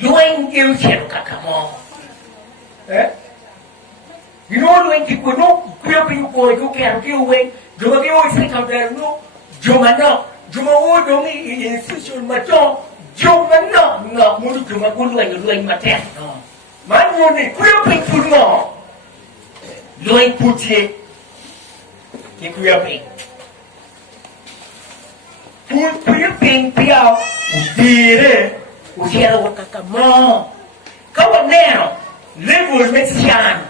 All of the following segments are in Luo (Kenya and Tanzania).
Luang il cielo cacamo. You know when you know, queer people who can do away, do a few things of their no, Jomano, Jomo don't institution mato, Jomano, no, Mulu Jumagulu and Luang Mater. Man, only queer people no. Luang Putti, you queer ping. Put queer ping, Piao, Dire, Usiel Cacamo. Come on now, live with Mexican.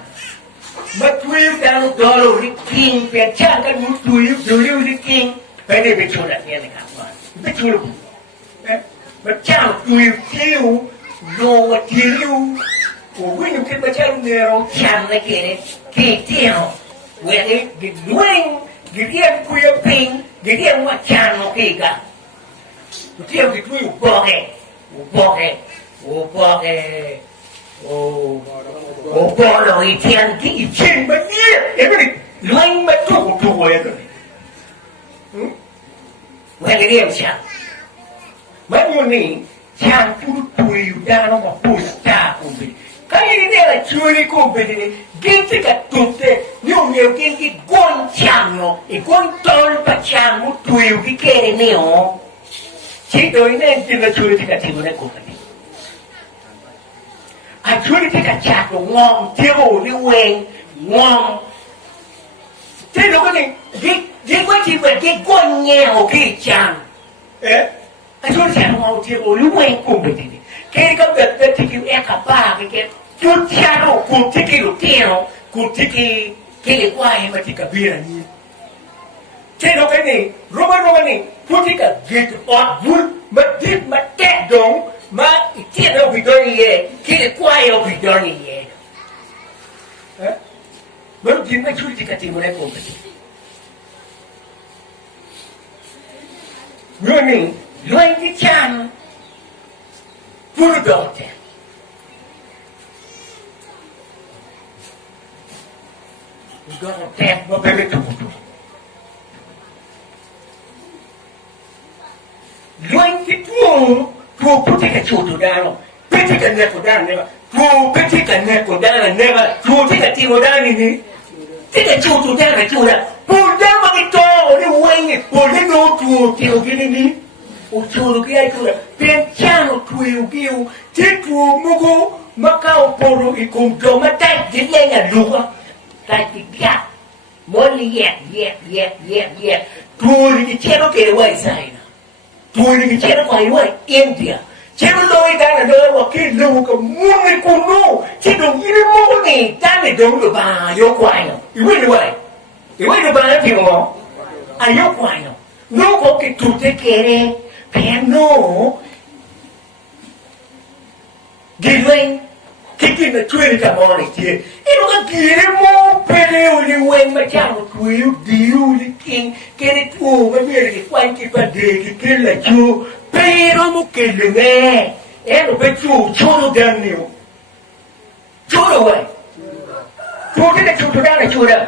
But we've done dollar the king, the chunk and move to you, do you the king? When they bet you that the other one. Bet you. But chunk to you, kill, know what you. Or when you get the child there, chunk like it, kill. When they get doing, get him queer ping, get him what channel pega. You tell the two bogey, bogey. Oh, Polo, he can't keep chin, but here, every line but two weather. Well, it is, yeah. But you need, can't put you down on a post star. Can you tell a truly company? Get a tutte, you will get one channel, a one tall pachamo to you, he carry neo. She doing it in the truth that he will company. I truly take a chat with one, table, the way, one. Take a look get what you will get one year, okay, Chan. I told you, one table, you wait, company. Can't come that take you at a bar again. Good channel, good ticket, tail, good ticket, get it wine, but take a beer. Take a penny, Roman, put it a get on wood, but did my cat down. Ma tiene lo bidoni che qua ho bidoni non ti mai giù di cattivo le compiti noi diciamo pure dote il tempo per tutto noi di tu tu put a chuto down, put a neck down never, tu put a neck down and never, tu take a timo down in it, take a chuto down a chuda, pull down the door, the wing, pull the door to till getting it, or chuto get to then channel to you, take to Mugo, Macau Poro, it come to my type, the leg and look like the gap. Only yet, to the channel get away sign. Tôi đi chết quay vậy India chết lôi đang ở nơi mà cái lù cả muôn người cùng nô chết đồng ý đến mô này ta để đúng được bà vô quay nào ý biết được vậy ý biết được bà nó thì không ai vô quay nào nó có cái tụt thế kia đây piano đi lên cái là chuyên cả mò này kia ý nó cái kia đấy mô peleo đi quên mà chả một quý điêu đi kinh cái này thua với bây giờ cái quan cái vấn đề cái là chú pero một cái lưng nghe em nó phải chú nó đàn nhiều chú đâu vậy chú cái này chú đang là chú đâu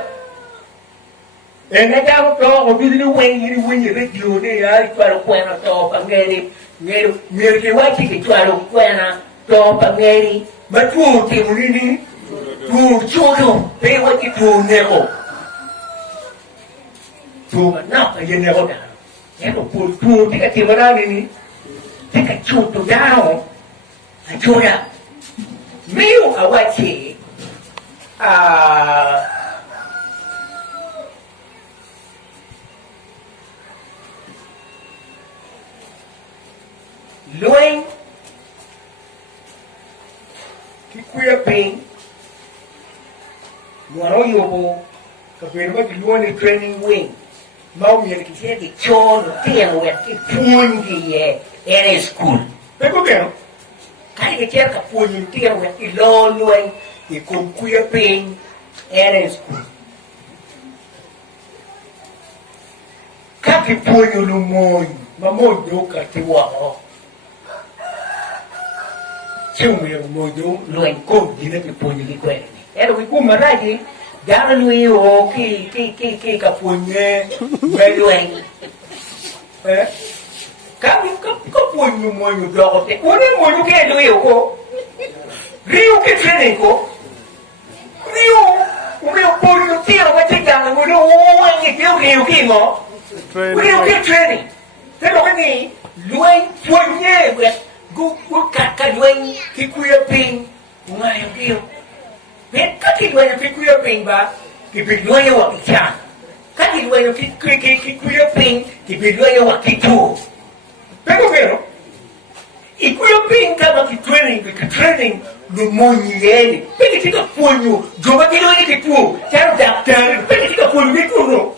em nói cháu to còn biết nó quen gì cái chú này á cho nó quen nó to bằng nghe được cái quá chỉ cho nó quen à to bằng nghe đi mà chú thì một đi chú đâu bây giờ cái chú này không chú mà nóc ở trên này không nào em có chú thì cái gì mà ra đi thì cái chú tụi ra không chú đã miêu ở ngoài chỉ Luang cái queer pain ngoài nó nhiều bộ cái về nó cái luôn cái training wing mau miền cái cho nó tiền về cái phun gì ở school đấy có kẹo cái chết cái phun tiền về cái lo luôn cái cùng queer pain ở school các cái phun nó mồi mà mồi đâu cả cái vỏ chứ mồi đâu luôn cùng gì nó cái phun gì cái quẹt ấy rồi cũng mà ra gì giá nó nuôi hồ cái cà phun nghe về luôn Kapu you more you dog. What more you can do you? Rio can training go. Rio pull you tail, what take down, and we don't want to kill you, Kimo. Rio get training. Then look at me. Luang 1 year with good cat doing Kikuya ping. My deal. Then cut it when you Kikuya ping back. Keep it doing what you can. Cut it when you Kikuya ping. Keep it doing what you do. Pero, Kikuya ping come up to training. The money, pay it up for you. Joe, you don't get to. Tell doctor, pay it up for you.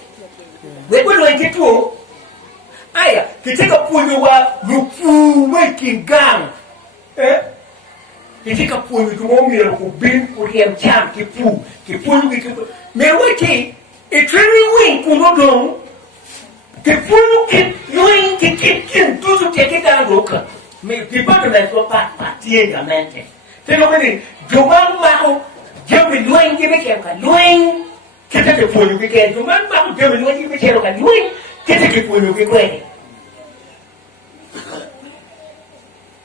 We will like it too. Aya, kitaka kunywa lufu making gang. Kitaka kunywa kumomira kubin kuriem cham kipu kipu. Me wati e training wing kunodong. Kipu yoin kikin tuzu tekeka roka. Me department of partie mente. Telo kani joman mako jami luing kibekeka luing kitaka kunywa kike joman mako jami luing kibekeka luing kitaka kunywa kike.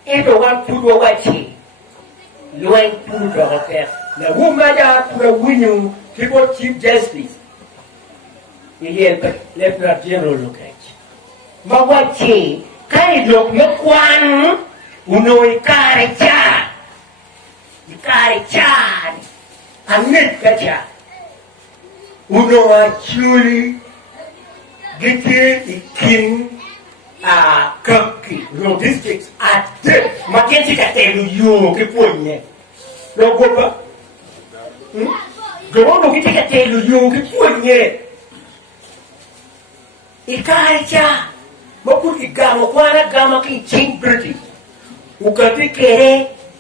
Everyone put away tea. You ain't put out there. The woman put a winning people Chief Justice. Here, Lieutenant General look at you. But what tea? Can you look your one? Who know a car jar? The car jar. And net catcher. Who know actually getting a king. Cookie, no districts at the Mackenzie can tell you, Kipunya. No go back. Go on, we take a tell you, Kipunya. Ikaja, Mokuti Gamo, Gama King British. Ukati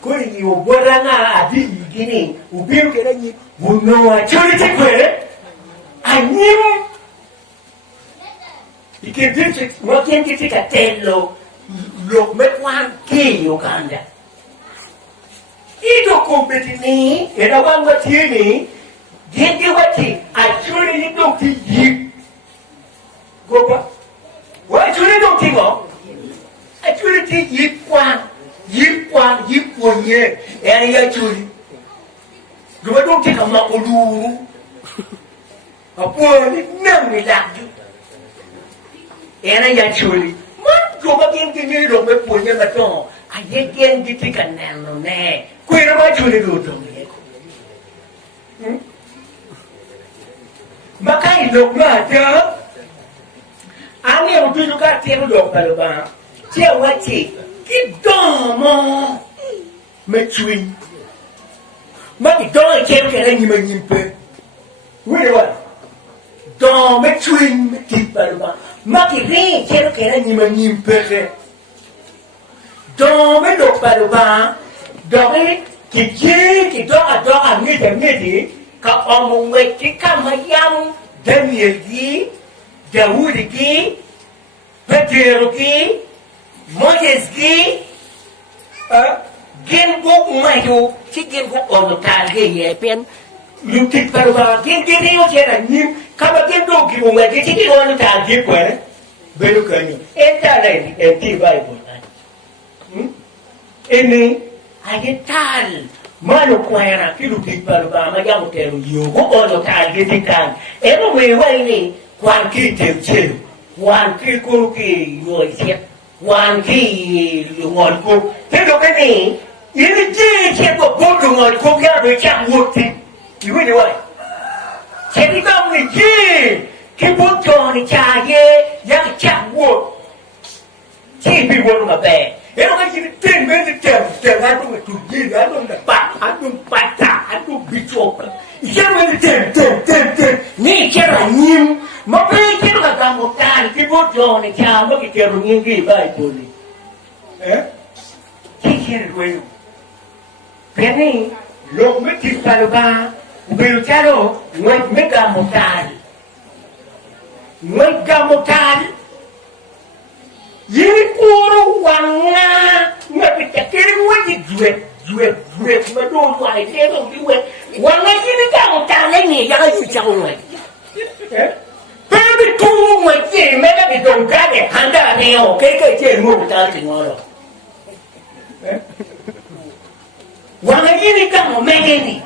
kuri uboranga adi gini, ubiru kere uno achuri tekwe. Anyim District, Mokin Kitatello, look, make one key Uganda. Ito competini, and I want what you need, get you what he, I truly don't think you. Go back. Why truly don't think of? I truly think you one, year, and I truly. You don't think I'm not a a poor, no, me like you. And I actually, what go again to me, Robert Punya Baton? I again get a nano, nay. Queer about you to do me. Makai look matter. I'm able to look at table dog, Palaba. Tell what he keep dumb, Metwin. But the dog can't get any money. Where what? Dog, Metwin, keep Palaba. Maki rin quiero que era ni pere. Don me lo paruba, dore ki do adora midi ka omwe ki kamayam Daniel gi, Dawood gi, Pedro gi, Moses gi, gen go mayo, ki gen go ono talge ye pen. Lutik paruba, gen yo kera nim kama kendo kiunga kiti ono target kwa belu kanyo entare enti Bible ene agetal mano kwera kilu kiparuba majamu tero yogo ono target kan eno wewe kwan kite chelu kwan kikuru ki yoisia kwan ki ngol ko tendo kani ile je cheko bodo ngol ko ya do chamuti iwe ni wai Chebi kau ni je, kibuto ni caye, yang cakwo. Chebi wonu ngabe. Ero kan jadi ten men ten adu tu je, adu dapat, adu patah, adu bicok. Iya men ten. Ni kira nyim, mape kira kata mutan, kibuto ni caye, maki kira nyingi baik boleh. Kira wenu. Peni, lok mesti paruba. Birucaro, mega motal. Yini puro wanga, ngapita kiri wadi dwe, madon wai dero diwe. Wanga yini ka motal ni ya yu changwe. Pero bị tu mà chỉ mấy cái bị đồng cá để hắn đã neo cái chuyện mua người ta thì ngon rồi hoàng cái gì cả mà mấy cái gì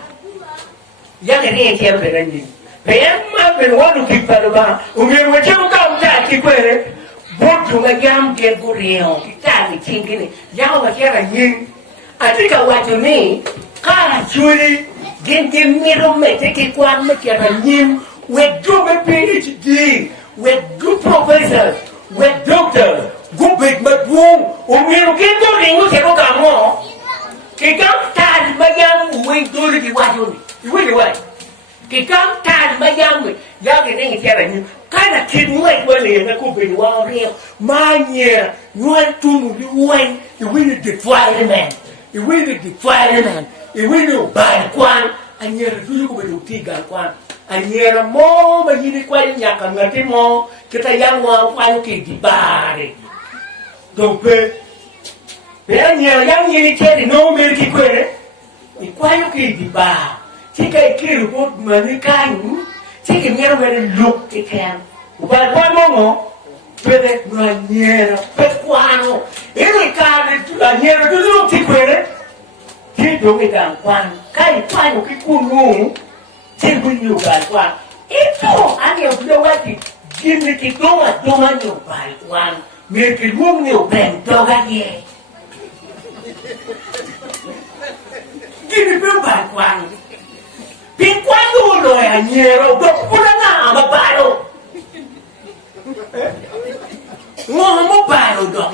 giá cái này theo về đây gì về mà về nó được kịp vào đó người mà chưa có ông ta kịp về đấy bút chúng ta giam tiền của riêng cái ta thì xin cái này giáo mà cái là nhìn à thế cả qua chỗ này cả là chui đi mi đâu mấy cái quan mấy cái là nhìn with good PhD with good professor with doctor good big mà vuông người cái đó thì nó sẽ có cả ngõ cái cam ta mà giam người tôi đi qua chỗ này đi qua cái cam ta mà giam người giáo cái này cái là nhìn cái là thiên nuôi qua liền nó cũng bình hoa riêng mà nhẹ nuôi chung đi nuôi thì we need to fire man thì we need to fire man thì we need to bài quan anh nhớ là tôi cũng phải đầu tiên bài quan anh nhớ là mò mà gì đi quay nhà cả người thế mò cái tay giang hoa quay cái gì bà đấy đồ về để anh nhớ là giang gì đi chơi thì nó mới đi quay đấy thì quay cái gì bà chỉ cái kia rồi mà đi canh chỉ cái nghe về lục cái thèm và quan mong nó về đây là nhẹ là bất quan nó cái người ca là nhẹ là tôi lúc thì quên đấy thì đối với đảng quan cái quan một cái cuồng ngu thì cũng nhiều đảng quan ít thôi anh em đâu ai thì kiếm cái đó mà nhiều bài quan miền cái muông nhiều bèn cho cái gì cái bài quan biết quan luôn rồi à nhẹ rồi đâu có nào mà bài đâu ngon một bài rồi đó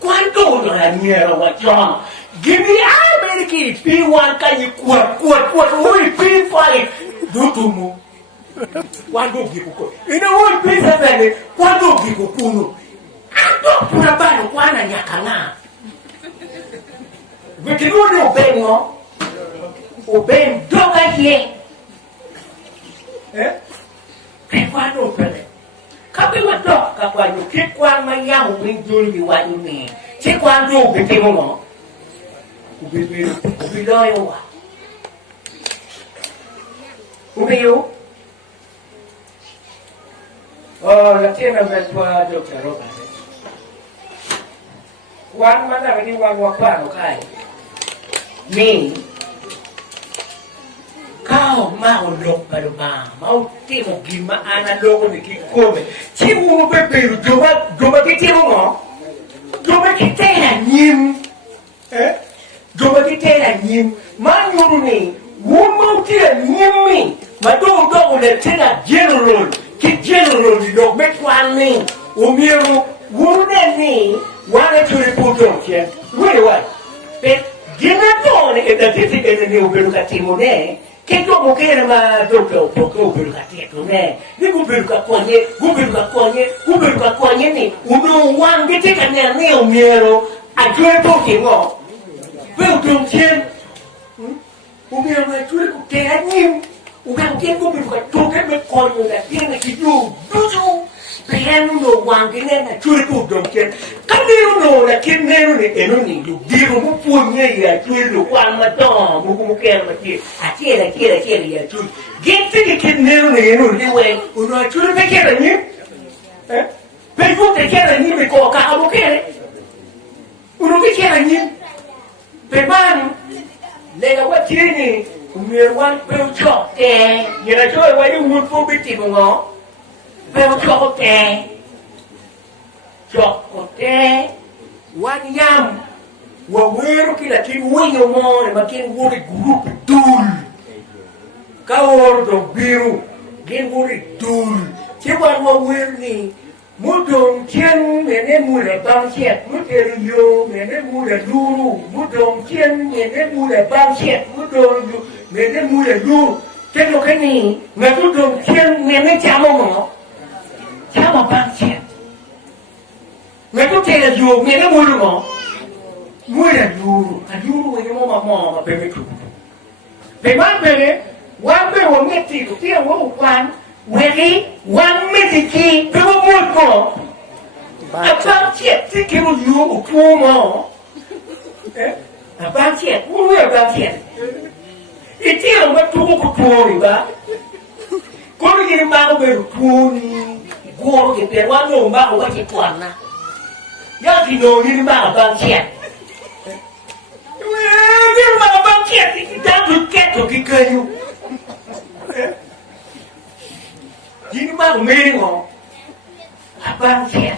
quan trọng là nhiều mà cho give me American P1 cái gì quật ôi P5 đủ tụi mu quan trọng gì cũng có nó ôi P7 này quan trọng gì cũng có anh đó pura bài nó quan là nhà cả na vì cái nó bên nó bên đâu cái gì cái quan trọng này các cái vật đó các quan trọng cái quan mà nhau mình chơi thì quan trọng này cái quan trọng cái gì mà nó ubi đôi không ạ ubi yêu là thiên là về qua được trả rồi quan mà là cái đi quan hoặc quan của ai mình cao mau lục mà được mau tìm một gì mà analog này cái cô này chỉ muốn về biểu đồ mà cái gì không hả đồ mà cái tên là nhím đồ mà cái tên là nhím mà nhung này muốn mau cái là nhím mình mà đồ là tên là general cái general thì được mấy quan này umiu muốn này quan là chơi bộ đồ kia vậy vậy general này cái thì cái này ubiu cái gì muốn này che dopo che era ma dopo per capito ne ne per cacogne ni uno wan che te canya ne o miero a due pochi mo veo tu chen o miero ma tu ko te ani o ga che ko per tu che me coglio la piena che tu piano no wan che ne tu ko do chen camino no la che nero ne e non ni du diro mo pugne ya tu lo wan ma to mo che ma ti a che ya tu gente che nero ne no ni we uno tu perché era ni per tutte che era ni me ko ka mo che uno che era ni per man le la wa tieni mi wan per ciò che era cioè vai un po' obiettivo no per ciò che chocolate one yam wa wero kila kin winyo mo ma kin wuri group dul ka ordo biru kin wuri dul che wa wero ni mudong chen ne mu le bang chet mudere yo ne mu le duru mudong chen ne mu le bang chet mudong yo ne mu le duru che lo che ni na mudong chen ne chamo mo chamo bang chet người có thể là dù nghe nó mua được không? Mua là dù người nó mò mà về chủ. Về bán về đấy, quan về một cái gì của tiền của một quan, về đi, quan mấy gì kia, về một mua của, bán chết thì cái một dù một mua mà, bán chết, mua là bán chết, cái tiền mà thu một mua đi ba, có cái gì mà về một mua đi, gua cái tiền quá nổ ba của chị quản na nhớ thì nổ như ba ở bang chẹt nhưng mà ở bang chẹt thì đang được két của cái cây luôn chứ ba của mê ngỏ ở bang chẹt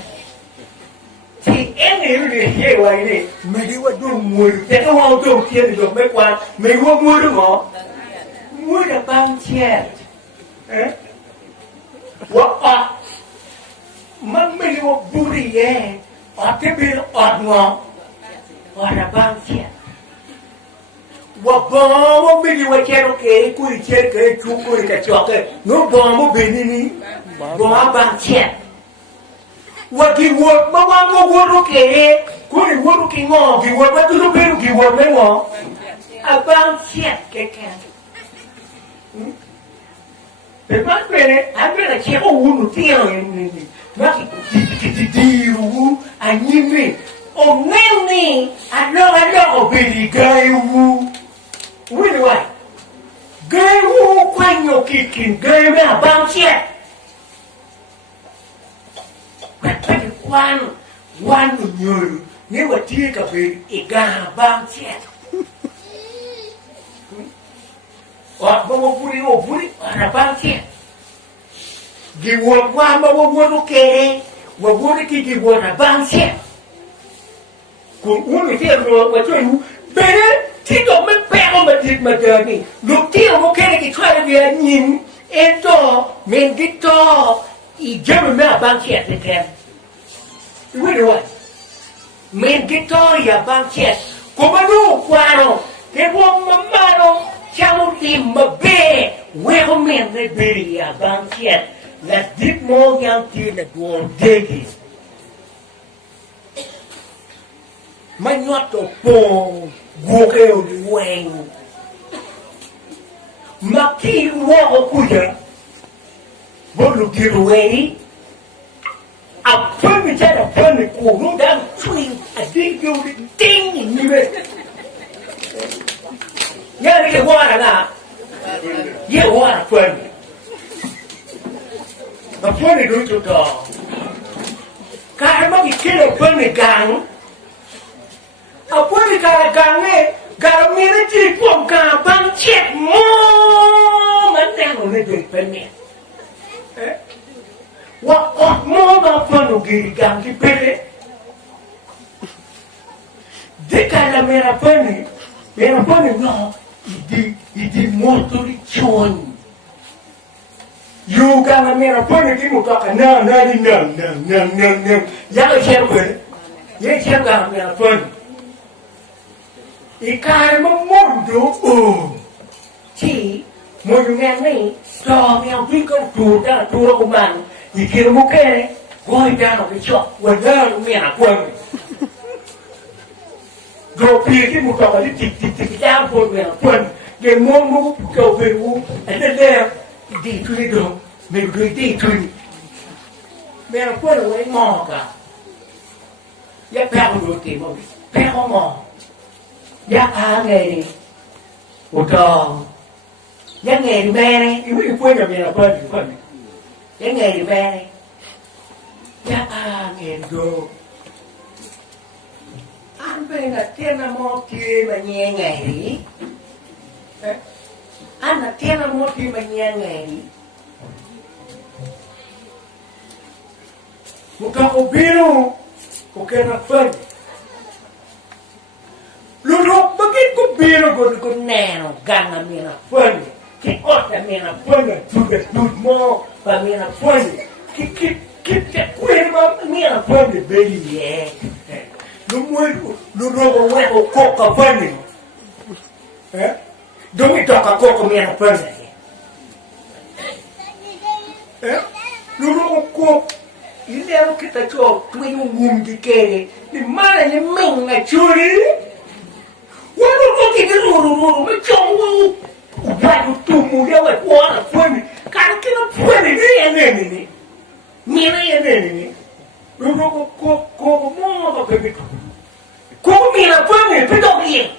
thì em này nó để vậy này mày đi qua đồ mùi thế nó hoa đồ kia thì được mấy quan mày qua mua được ngỏ mua là bang chẹtว่ามันไม่ได้ว่าบุรีแย่อดที่เป็นอดงอว่าระบางเชียว่าบอว่าไม่ได้ว่าแค่โอเคกูเชียเคยชูกูกระจอกเลยนู้นบอว่าเป็นนี่บอบางเชียว่ากี่วัวมาว่าก็วัวโอเคกูนี่วัวโอเคงอกี่วัวมาตู้เป็นกี่วัวไม่งออะบางเชียแก่per quanto bene, anche la c'è uno tiro ma che ti dico a nimmi o nenni allora per i gai vuoi vai gai quando kicking gai me a banchia quando gnolo ne va tika per i gai a banchia mau puri para bangkit. Giwon wa mau kere, wa ki giwon na bangkit. Kung uno dia ro wa choi bere ti do me pero ma dit ma ni. Lu ti mo kere ki choi dia nim ento men gito I jam me bangkit te ken. Wi wa. Men gito ya bangkit. Komanu kwaro, ke wo mamaro Siamo di mabe, wego men ne beria bankiet, la dip mo yang ti na duon degi. Magnoto pong, gokeo di weng. Maki wego kuya, bolu giruwei, a pumi jana pumi kuru dan twing, a dingo di ding ni me. Nhớ cái hoa là nào nhớ hoa là phân mà phân này đối chỗ trò cái mà cái là phân này càng à phân này càng này càng mình nó chỉ quảng cả bằng chết mô mà đang ở nơi đời phân này hoặc mô mà phân nó ghi càng cái phân đấy để cái là mẹ là phân này nhỏ Idi moto di chon. You kama mera pone kimu kaka na ya chembe. Ye chembe mera pone. Ikare mo mundo Chi mo ngang ni to meo vi con tu ko man. Ikire mo kere goi da no ke chok. Wa na mera pone. Go pia cái một trò đi tịch ra một người tuần để mua cầu về u anh đây đi thuê được mình gửi đi thuê mẹ nó quên rồi anh mò cả giá peo rồi tìm một peo mò giá phá nghề đi một trò giá nghề đi mẹ này yêu đi quên rồi mẹ nó quên giá nghề đi mẹ này giá phá nghề rồi anh về là thiên là một khi mà nhẹ ngày đi anh là thiên là một khi mà nhẹ ngày đi một cái cô biết không cô kia là phân lúc lúc bất kỳ cô biết không cô nè nó gan là mình là phân cái ớt là mình là phân là tụt mò và mình là phân cái quên mà mình là phân để bê đi nhẹ lu rogo weko koka fani domi toka koko miana fani lu rogo kok ilero kita cho tuyo ngum di kere ni mana ni menga churi wano koki ni ruru me chongu wadu tumu ya wa wana fani kan kina fani ni eneni ni mina eneni ni lu rogo kok mo ba kebi Cô mình là quên mình phải đọc gì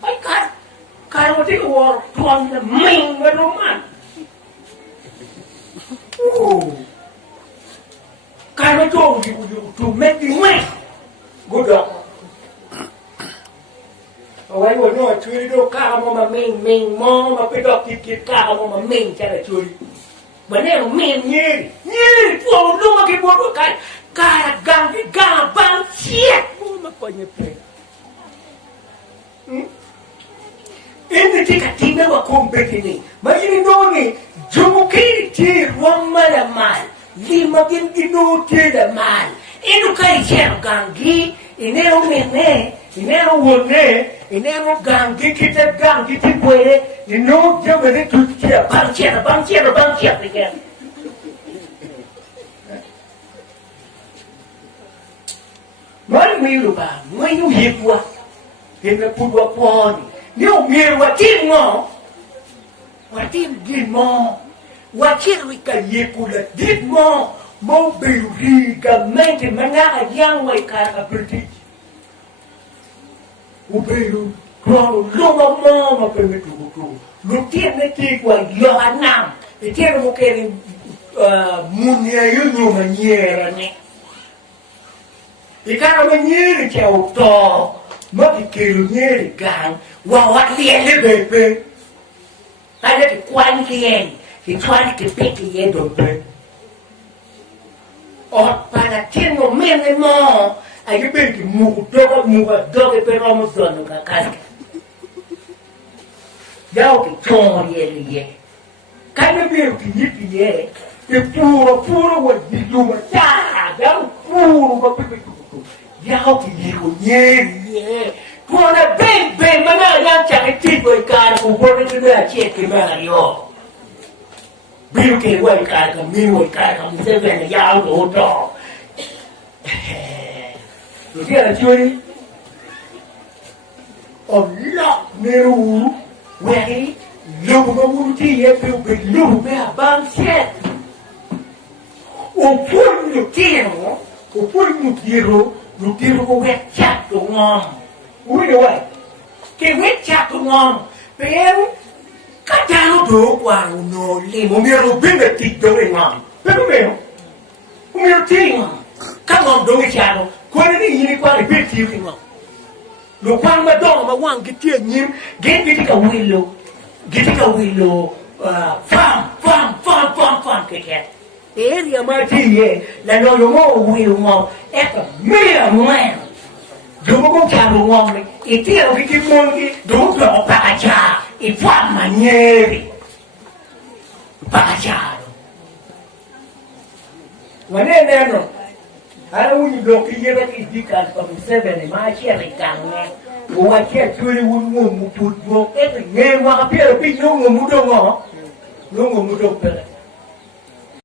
Ây cái mà thích của toàn là mình và nó mà Cái mà cho you make the way. Good dog. Awai wo no chui do ka mo ma ming mo ma pe dog ki ka mo ma ming cha la chui. Mà nè nó mềm như tuồng luôn mà cái bố của cái là găng cái gà băng chết mà coi như thế ini tika tina wa kompetini majini noni jumukiri ti wama da mal lima gino ti da mal inu kai cher gangi inero mene inero wone inero gangi kita gangi ti puede ino jamene tutia bang cher again Mari milu ba mwenyu hipwa kena pudwa poni Nếu miền và chim ngõ và chim ghiền mò và chiếc vì cả nhiệt của là điết mò mô biểu gì cả men thì mà ngã giang ngoài cả biểu thị u biểu rồi lúc mà phải bị trụ lúc tiên nó chỉ qua lo ăn nằm thì tiên nó một cái muốn nhiều nhiều mà nhiều rồi nè thì cái nó mới nhiều thì chèo to mất cái kiểu như thì càng vào hoạt liền lên bề bề hay là cái quan liền thì choan cái biết cái gì rồi bề ở bà là thiên một miền này mà ai cái bên cái mù đó cái bên ông tuần cả cái giao cái tròn gì cái nó biết cái gì cái puro vật gì mà cha giao puro mà bị giao cái gì của nhẹ Kwa na bem mana yang cakap tipu ikan kubur itu dah cek kemana yo. Biru ke wa ikan kami mesti kena yang rodo. Jadi ada cuy. Allah meru wari lu kamu ti ya lu me abang set. Upun lu tiro ko wet chat ko ngom. Ui đâu vậy? Cái huyết chặt của ngon Bên Các cha nó đổ qua nó lên một miệng rồi bên là thịt đó này ngon Bên có mẹ không? Một miệng thịt ngon Các ngon đổ cái cha nó Qua đến đi nhìn qua để biết thiếu thì ngon Rồi quang mà đỏ mà quang cái tiền nhìn Ghét cái cả willow Pham cái kẹt Thế thì mà thì là nó đúng không willow ngon Ép cả mẹ ngoan Dù có con cha đồ ngon này, ý tiếc là cái môn cái đúng là bà cha, ý phạm mà nhê đi. Bà cha đó. Mà nên rồi, anh ấy nhìn được cái gì đó cái gì cả, còn xe về này mà xe này càng nghe. Ủa anh xe chơi đi uống một chút vô, cái nghe qua cái phía là cái nó ngồi mua đồ ngỏ. Nó ngồi mua đồ về.